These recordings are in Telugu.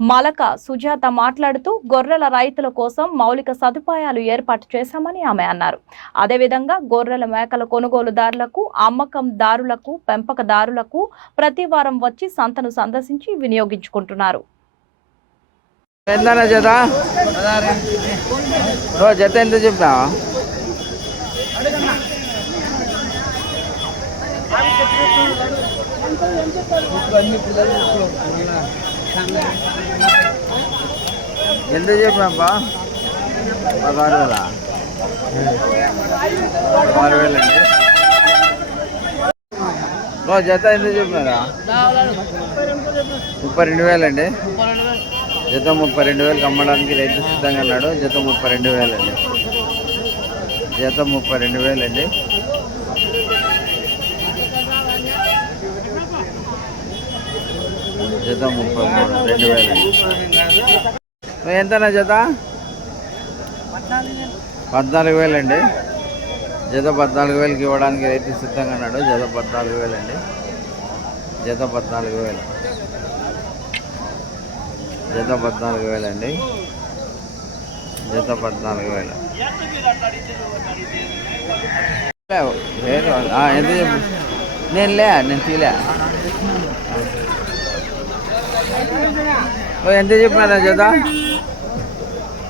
Malaka Sujatha మాట్లాడుతూ గొర్రెల రైతుల కోసం మౌలిక సదుపాయాలు ఏర్పాటు చేశామని ఆమె అన్నారు. అదేవిధంగా గొర్రెల మేకల కొనుగోలుదారులకు అమ్మకందారులకు పెంపకదారులకు ప్రతి వారం వచ్చి సంతను సందర్శించి వినియోగించుకుంటున్నారు. జత? ఎంత చెప్పినా ఎంత చెప్పినాబ్బా పదహారు వేల? పదహారు వేలండి ఓ జత ఎంత చెప్పినారా? ముప్పై రెండు వేలండి జత ముప్పై రెండు వేలకు అమ్మడానికి రైతు సిద్ధంగా ఉన్నాడు. జత ముప్పై రెండు వేలండి జత ముప్పై రెండు వేలండి జత ముప్పై మూడు రెండు వేలు. ఎంతనా జత? పద్నాలుగు వేలండి. జత పద్నాలుగు వేలకి ఇవ్వడానికి రైతు సిద్ధంగా ఉన్నాడు. జత పద్నాలుగు వేలండి. జత పద్నాలుగు వేలు. జత పద్నాలుగు వేలండి. జత పద్నాలుగు వేలు. లేదు ఎంత నేను లే నేను తీలే ఓ ఎంత చెప్పినారా జత?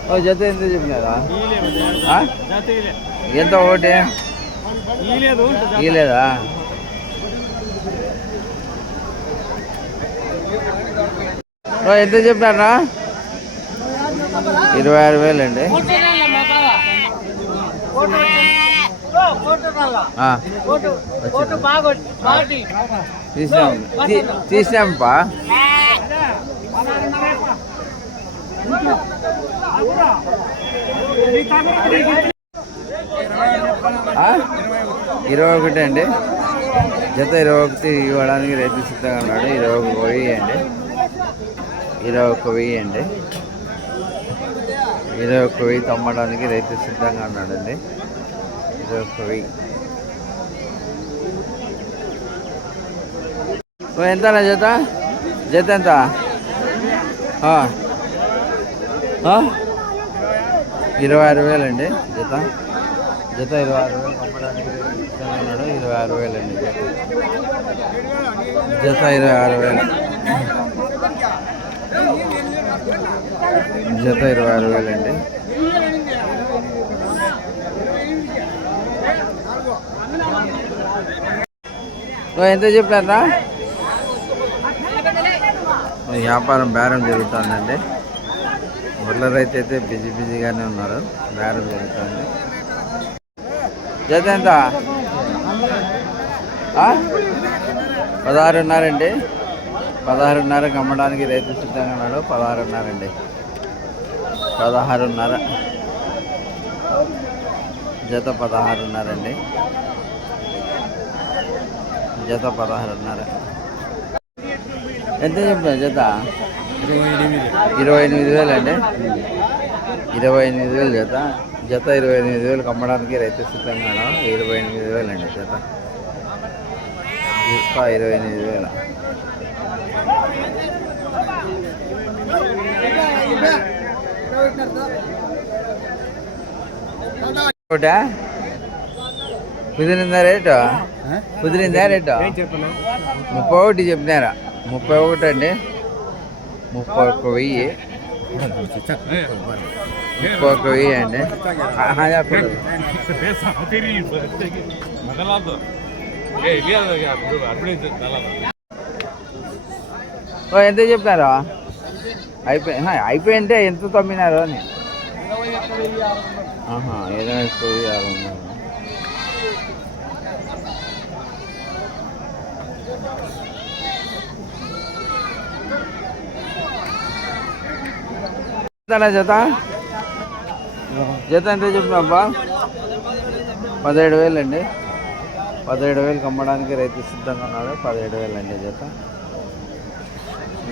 ఓ జత ఎంత చెప్పినారా? ఎంత ఒకటి? ఇలేదా ఓ ఎంత చెప్పినారా? ఇరవై ఆరు వేలండి ఆ, తీసినాం తీసినాంపా? ఇరవై ఒకటి అండి. జత ఇరవై ఒకటి ఇవ్వడానికి రైతు సిద్ధంగా ఉన్నాడు. ఇరవై ఒక వెయ్యి అండి ఇరవై ఒక వెయ్యి అండి ఇరవై ఒక వెయ్యి తమ్మడానికి రైతు సిద్ధంగా ఉన్నాడండి. ఇరవై ఒక వెయ్యి. ఓ జత? జత ఎంత? ఇరవై ఆరు వేలండి జత. జత ఇరవై ఆరు వేలు పంపడానికి ఉన్నాడు ఇరవై ఆరు వేలండి జత. జత ఇరవై ఆరు వేలు. జత ఇరవై ఆరు వేలండి. నువ్వు ఎంత చెప్పారా? వ్యాపారం బేరం జరుగుతుందండి. ఊర్లో రైతు అయితే బిజీ బిజీగానే ఉన్నారు. బేరం జరుగుతుంది. జత ఎంత? పదహారున్నారండి. పదహారున్నర పదహారున్నరకి అమ్మడానికి రైతు సిద్ధంగా ఉన్నాడు. పదహారున్నారండి. పదహారున్నర. జత పదహారున్నారండి. జత పదహారున్నర. ఎంత చెప్పిన జత? ఇరవై ఎనిమిది వేలు అండి. ఇరవై ఎనిమిది వేలు జత. జత ఇరవై ఎనిమిది వేలకు అమ్మడానికి రైతు సిద్ధంగా ఉన్నాడు ఇరవై ఎనిమిది వేలు అండి జత. జత ఇరవై ఎనిమిది వేలు. ఒకటా కుదిరిందా రేటు? కుదిరిందా రేటు? ముప్పై ఒకటి చెప్పినారా? ముప్పై ఒకటి అండి ముప్పై ఒక్క వెయ్యి ముప్పై ఒక్క వెయ్యి అండి ఎంత చెప్పినారు? అయిపోయి ఆహా, అయిపోయింటే ఎంత తమ్మినారు అని? ఆహా, ఇరవై ఒక్క వెయ్యి ఆరు వందలు. ఎంతనా జత? జత ఎంత చెప్పినబ్బా పదిహేడు వేలు అండి పదిహేడు వేలకు అమ్మడానికి రైతు సిద్ధంగా ఉన్నాడు. పదిహేడు వేలు అండి జత.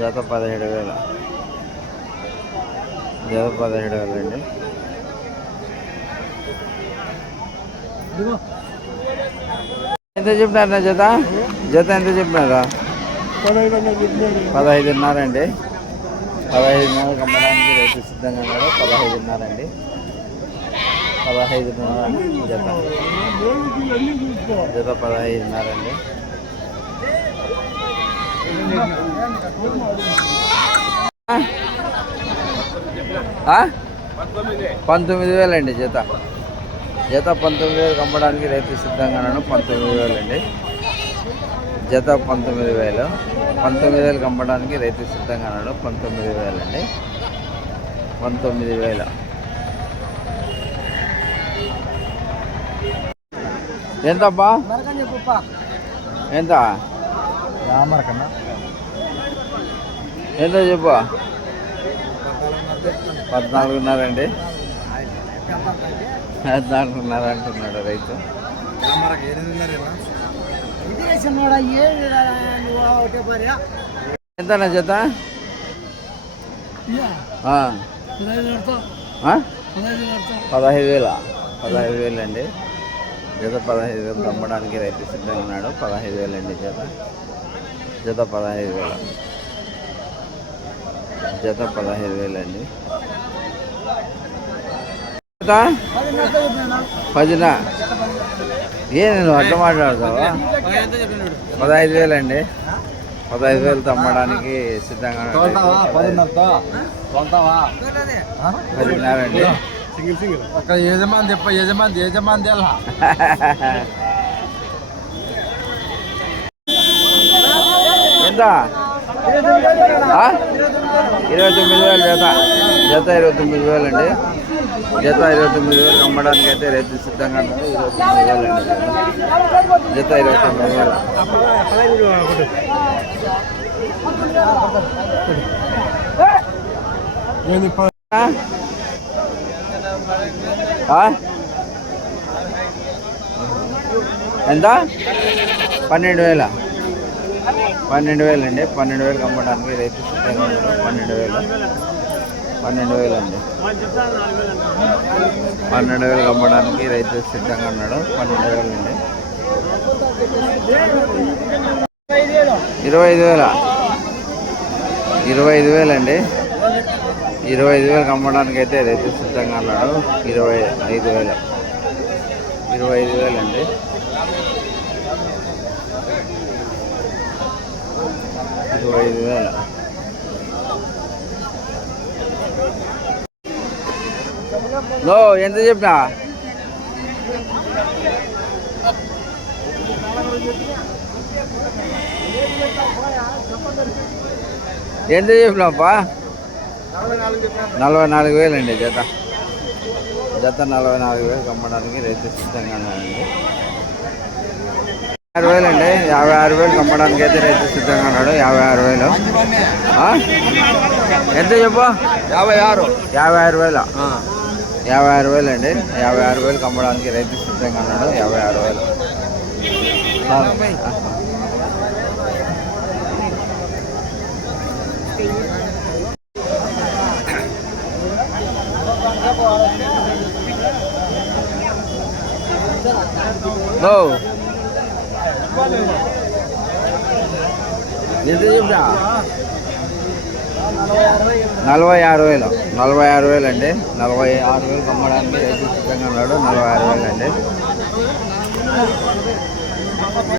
జత పదిహేడు వేలు. జత పదిహేడు వేలు అండి ఎంత చెప్పినారు జత? జత ఎంత చెప్పినారా? పదహైదున్నర అండి. పదహైదున్నర కమ్మడానికి రైతు సిద్ధంగా ఉన్నారు పదహైదున్నర అండి పదహైదున్నర జత. జత పదహైదున్నర అండి పంతొమ్మిది వేలండి జత. జత పంతొమ్మిది వేలు కమ్మడానికి రైతు సిద్ధంగా ఉన్నాను పంతొమ్మిది వేలండి. జత పంతొమ్మిది వేలు. పంతొమ్మిది వేలు కమ్మడానికి రైతు సిద్ధంగా ఉన్నాడు. పంతొమ్మిది వేలండి పంతొమ్మిది వేలు. ఎంతబ్బా ఎంత ఎంత చెప్పు. పద్నాలుగున్నర అండి పద్నాలుగున్నర అంటున్నాడు రైతు. ఎంతనా జత? పదహైదు వేల పదహైదు వేలు? అండి జత పదహైదు వేలు అమ్మడానికి రైతు సిద్ధంగా ఉన్నాడు. పదహైదు వేలు అండి జత. జత పదహైదు వేలు. జత పదహైదు వేలు అండి పదిన? ఏ నేను అడ్డ మాట్లాడతావా? పదహైదు వేలు అండి పదహైదు వేలు అమ్మడానికి సిద్ధంగా పదిన్నర అండి ఒక యజమాని చెప్ప యజమాని యజమాని తెల ఎంత? ఇరవై తొమ్మిది వేలు జత. జత ఇరవై తొమ్మిది వేలు అండి జత ఇరవై తొమ్మిది వేలు అమ్మడానికి అయితే రైతు సిద్ధంగా ఉన్నారు. ఇరవై తొమ్మిది వేలు అండి జత ఇరవై తొమ్మిది వేలు. ఎంత? పన్నెండు వేల. పన్నెండు వేలండి. పన్నెండు వేలు అమ్మడానికి రైతు సిద్ధంగా ఉన్నారు. పన్నెండు వేలు. పన్నెండు వేలు అండి. పన్నెండు వేలు అమ్మడానికి రైతు సిద్ధంగా ఉన్నాడు. పన్నెండు వేలు అండి. ఇరవై ఐదు వేల? ఇరవై ఐదు వేలు అండి. ఇరవై ఐదు వేలకు అమ్మడానికి అయితే రైతు సిద్ధంగా ఉన్నాడు. ఇరవై ఐదు వేలు. ఇరవై ఐదు వేలు అండి. ఇరవై ఐదు వేల. నో ఎంత చెప్పినా? ఎంత చెప్పినాపా నలభై నాలుగు వేలు అండి జత. జత నలభై నాలుగు వేలు కమ్మడానికి రైతు సిద్ధంగా ఉన్నాడండి. ఆరు వేలు అండి యాభై ఆరు వేలు కమ్మడానికి అయితే రైతు సిద్ధంగా ఉన్నాడు. యాభై ఆరు వేలు? ఎంత చెప్పు? యాభై ఆరు. యాభై ఆరు వేలు. యాభై ఆరు వేలు అండి. యాభై ఆరు వేలు కమ్మడానికి రైతు సిద్ధంగా ఉన్నాడు. యాభై ఆరు వేలు. ఎంత చెప్పా నలభై ఆరు వేలు. నలభై ఆరు వేలు అండి నలభై ఆరు వేలు కమ్మడానికి రైతు సిద్ధంగా ఉన్నాడు. నలభై ఆరు వేలు అండి